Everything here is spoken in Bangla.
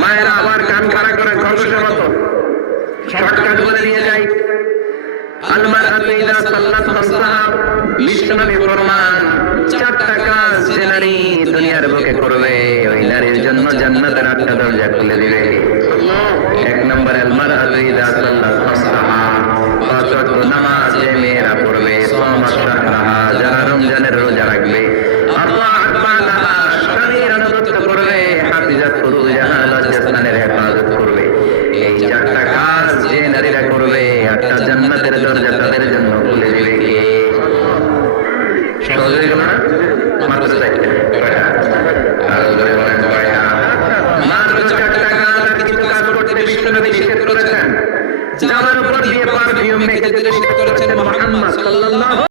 মায়েরা আবার কান খাড়া করে খরগোশের মতো শর্টকাট বলে দিয়ে যায়। আল-মারআতু ইযা সাল্লাত খামসাহা, বিশ্বনবী ফরমান, চারটা কাজ যে নারী দুনিয়ার বুকে করবে ওই নারীর জন্য জান্নাতের 8টা দরজা খুলে দিবে। এক নম্বর আল-মারআতু ইযা সাল্লাত খামসাহা, 5 ওয়াক্ত নামাজ যে মেয়েরা পড়বে, 6 মাস